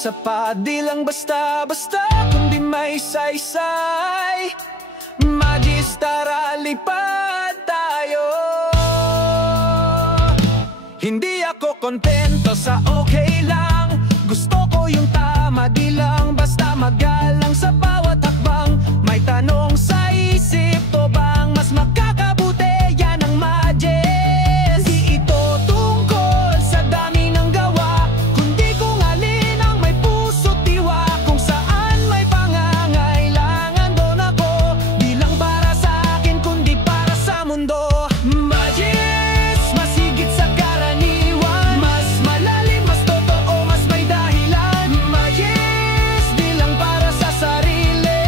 sapat, di lang basta-basta, kundi may saysay. Magis, tara lipad tayo. Hindi ako kontento sa okay lang, gusto ko yung tama, di lang basta magalang sa bawat hakbang. May tanong sa isip, to bang mas makakabuti? Yan ang Magis. Di ito tungkol sa dami ng gawa, kundi kung alin ang may puso't diwa. Kung saan may pangangailangan, doon ako, di lang para sa akin, kundi para sa mundo. Magis, masigit sa karaniwan, mas malalim, mas totoo, mas may dahilan. Magis, di lang para sa sarili,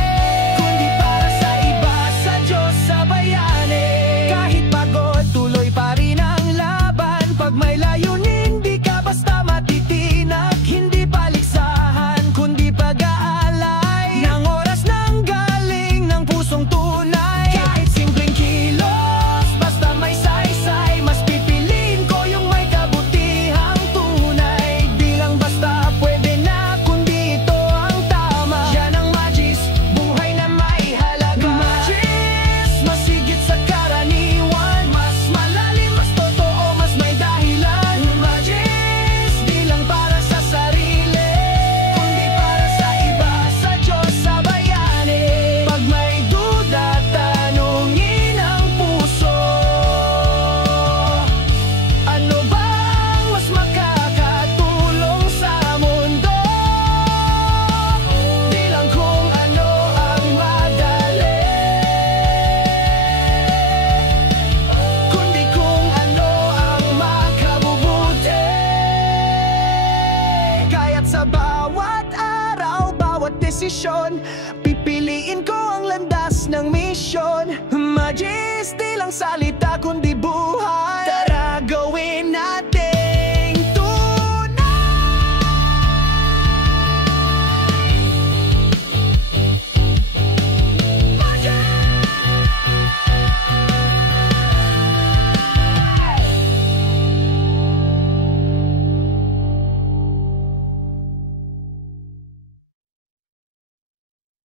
kundi para sa iba, sa Diyos, sa bayani. Kahit pagod, tuloy pa rin ang laban. Pag may layunin, di ka basta matitinag. Hindi paligsahan, kundi pag-aalay ng oras ng galing ng pusong tunay. Kahit simpleng kilos, basta may saysay, mas pipiliin ko yung may kabutihang tunay. Di lang basta pwede na, kundi ito ang tama. Yan ang Magis, buhay na may halaga. Magis, masigit sa karaniwan, mas malalim, mas totoo, mas may dahilan. Magis, di lang para sa sarili, kundi para sa iba, sa Diyos, sa bayani. Pag may duda, tanungin ang puso, ano ba ang mas makakatulong sa mundo? Di lang kung ano ang madali, kundi kung ano ang makabubuti. Kaya't sa bawat araw, bawat desisyon, pipiliin ko ang landas ng misyon. Magis, di lang salita, kundi